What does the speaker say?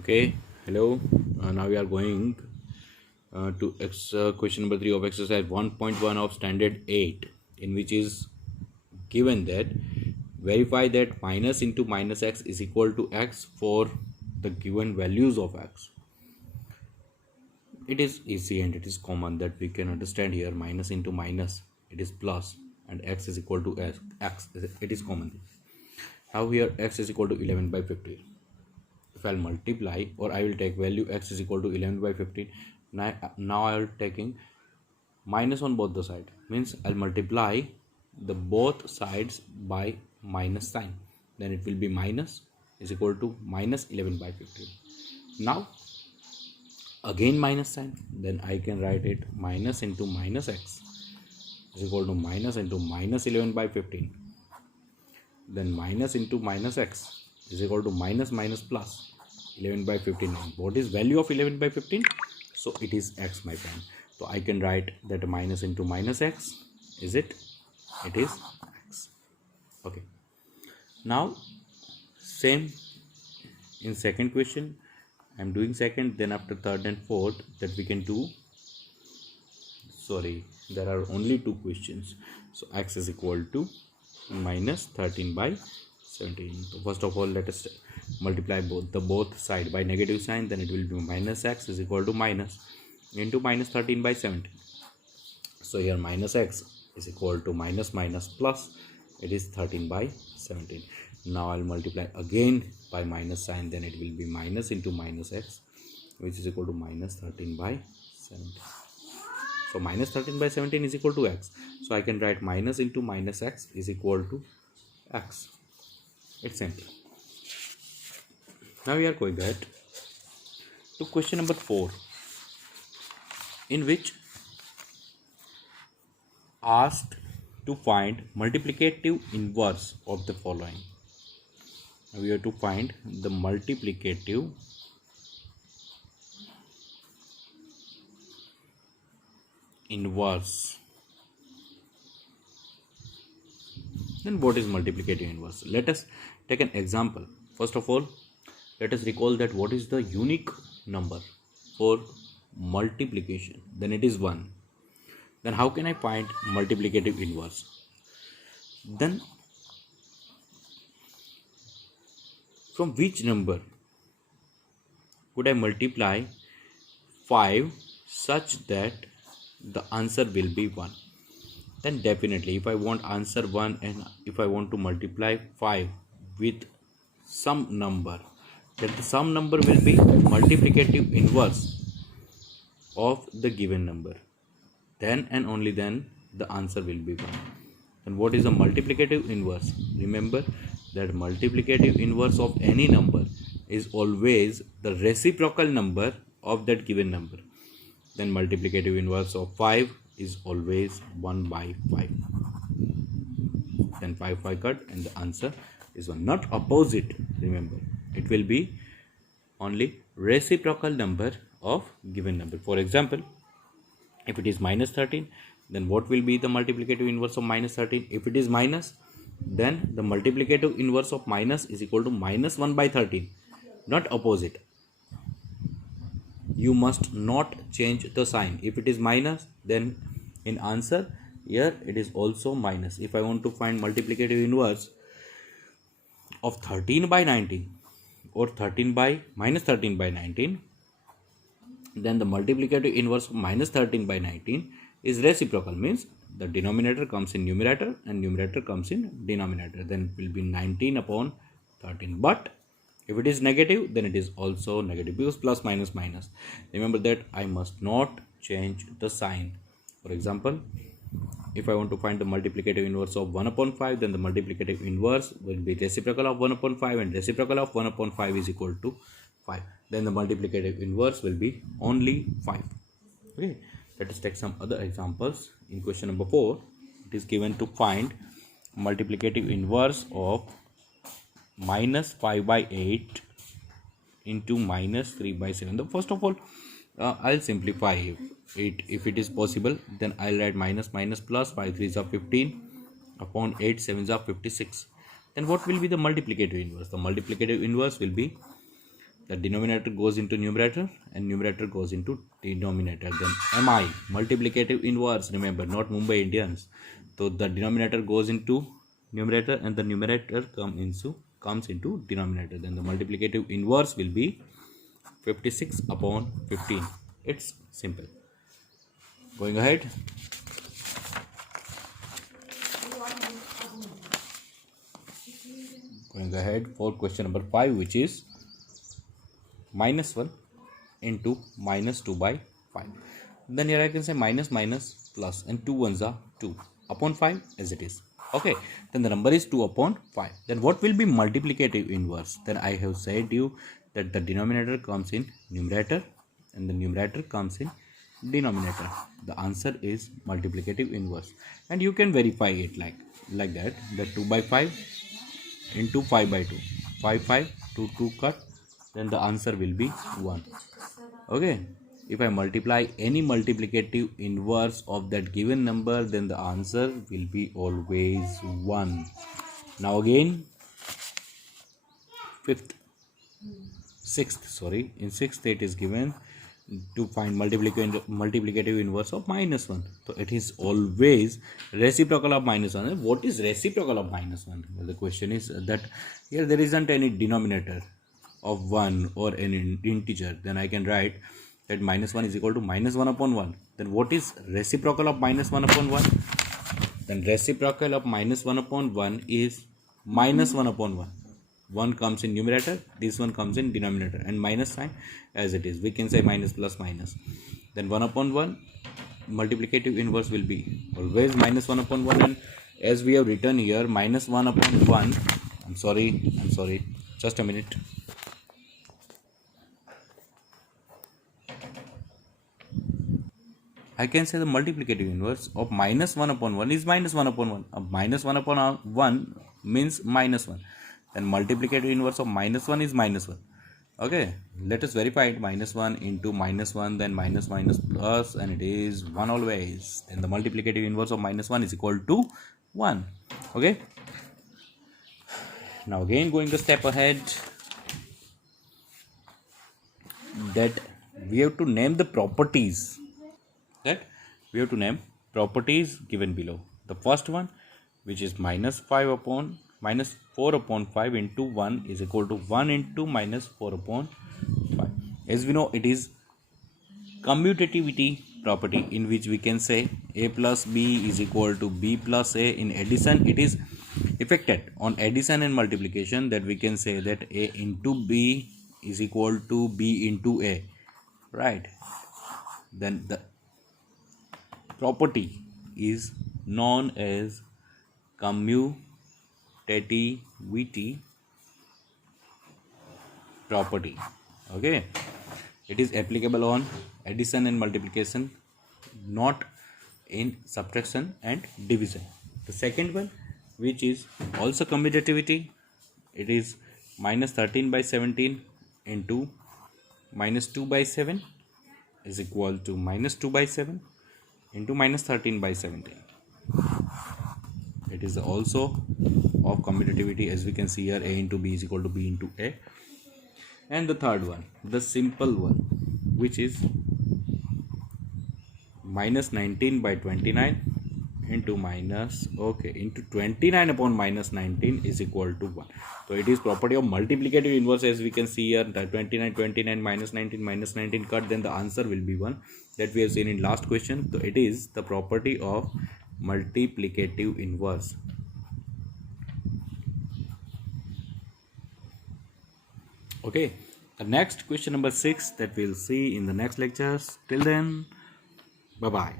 Okay, hello. Now we are going to question number 3 of exercise 1.1 of standard 8, in which is given that verify that minus into minus x is equal to x for the given values of x. It is easy and it is common that we can understand here. Minus into minus, it is plus, and x is equal to x. It is common. Now here x is equal to 11 by 15. If I'll multiply, or I will take value x is equal to 11 by 15. Now I will taking minus on both the side, means I'll multiply the both sides by minus sign, then it will be minus is equal to minus 11 by 15. Now again minus sign, then I can write it minus into minus x is equal to minus into minus 11 by 15, then minus into minus x is equal to minus minus plus 11 by 15. What is value of 11 by 15? So it is x, my friend. So I can write that minus into minus x is it is x. Okay, now same in second question. I'm doing second, then after third and fourth that we can do, sorry, there are only two questions. So x is equal to minus 13 by 17. So first of all, let us multiply both side by negative sign, then it will be minus x is equal to minus into minus 13 by 17. So here minus x is equal to minus minus plus, it is 13 by 17. Now I'll multiply again by minus sign, then it will be minus into minus x, which is equal to minus 13 by 17. So minus 13 by 17 is equal to x. So I can write minus into minus x is equal to x. It's simple. Now we are going ahead to question number 4, in which asked to find multiplicative inverse of the following. Now we have to find the multiplicative inverse. Then what is multiplicative inverse? Let us take an example. First of all, let us recall that what is the unique number for multiplication. Then it is 1. Then how can I find multiplicative inverse? Then from which number could I multiply 5 such that the answer will be 1? Then definitely if I want answer 1 and if I want to multiply 5 with some number, then the sum number will be multiplicative inverse of the given number. Then and only then the answer will be 1. And what is a multiplicative inverse? Remember that multiplicative inverse of any number is always the reciprocal number of that given number. Then multiplicative inverse of 5 is always 1 by 5. Then 5 cut and the answer is 1. Not opposite, remember. It will be only reciprocal number of given number. For example, if it is minus 13, then what will be the multiplicative inverse of minus 13? If it is minus, then the multiplicative inverse of minus is equal to minus 1 by 13. Not opposite. You must not change the sign. If it is minus, then in answer here it is also minus. If I want to find multiplicative inverse of 13 by 19 or 13 by minus 13 by 19, then the multiplicative inverse of minus 13 by 19 is reciprocal, means the denominator comes in numerator and numerator comes in denominator. Then it will be 19 upon 13. But if it is negative, then it is also negative, because plus minus minus. Remember that I must not change the sign. For example, if I want to find the multiplicative inverse of 1 upon 5, then the multiplicative inverse will be reciprocal of 1 upon 5, and reciprocal of 1 upon 5 is equal to 5. Then the multiplicative inverse will be only 5. Okay, let us take some other examples. In question number 4, it is given to find multiplicative inverse of minus 5 by 8 into minus 3 by 7. The first of all, I'll simplify it. If it is possible, then I'll write minus minus plus 5 3s are 15 upon 8 7s are 56. Then what will be the multiplicative inverse? The multiplicative inverse will be the denominator goes into numerator and numerator goes into denominator. Then MI, multiplicative inverse, remember, not Mumbai Indians. So the denominator goes into numerator and the numerator comes into denominator. Then the multiplicative inverse will be 56 upon 15. It's simple. Going ahead. Going ahead for question number 5, which is minus 1 into minus 2 by 5. Then here I can say minus minus plus, and 2 ones are 2 upon 5 as it is. Okay, then the number is 2 upon 5. Then what will be multiplicative inverse? Then I have said you that the denominator comes in numerator and the numerator comes in denominator. The answer is multiplicative inverse, and you can verify it like that. The 2 by 5 into 5 by 2, 5 2 cut, then the answer will be 1. Okay, if I multiply any multiplicative inverse of that given number, then the answer will be always 1. Now again, in sixth it is given to find multiplicative inverse of minus 1. So it is always reciprocal of minus 1. What is reciprocal of minus 1? Well, the question is that here there isn't any denominator of 1 or any integer. Then I can write that minus 1 is equal to minus 1 upon 1. Then what is reciprocal of minus 1 upon 1? Then reciprocal of minus 1 upon 1 is minus 1 upon 1. 1 comes in numerator, this one comes in denominator, and minus sign as it is. We can say minus plus minus. Then 1 upon 1, multiplicative inverse will be always minus 1 upon 1. And as we have written here, minus 1 upon 1, I'm sorry, just a minute. I can say the multiplicative inverse of minus 1 upon 1 is minus 1 upon 1. Minus 1 upon 1 means minus 1. And multiplicative inverse of minus 1 is minus 1. Okay, let us verify it. Minus 1 into minus 1, then minus plus, and it is 1 always. Then the multiplicative inverse of minus 1 is equal to 1. Okay, now again going a step ahead, that we have to name the properties given below. The first one, which is minus 4 upon 5 into 1 is equal to 1 into minus 4 upon 5. As we know, it is commutativity property, in which we can say a plus b is equal to b plus a. In addition, it is effected on addition and multiplication, that we can say that a into b is equal to b into a, right? Then the property is known as commutativity property. Okay, it is applicable on addition and multiplication, not in subtraction and division. The second one, which is also commutativity, it is minus 13 by 17 into minus 2 by 7 is equal to minus 2 by 7 into minus 13 by 17. It is also of commutativity, as we can see here, a into b is equal to b into a. And the third one, the simple one, which is minus 19 by 29 into 29 upon minus 19 is equal to 1. So it is property of multiplicative inverse, as we can see here, that 29 minus 19 cut, then the answer will be 1, that we have seen in last question. So it is the property of multiplicative inverse. Okay, the next question number 6 that we'll see in the next lectures. Till then, bye bye.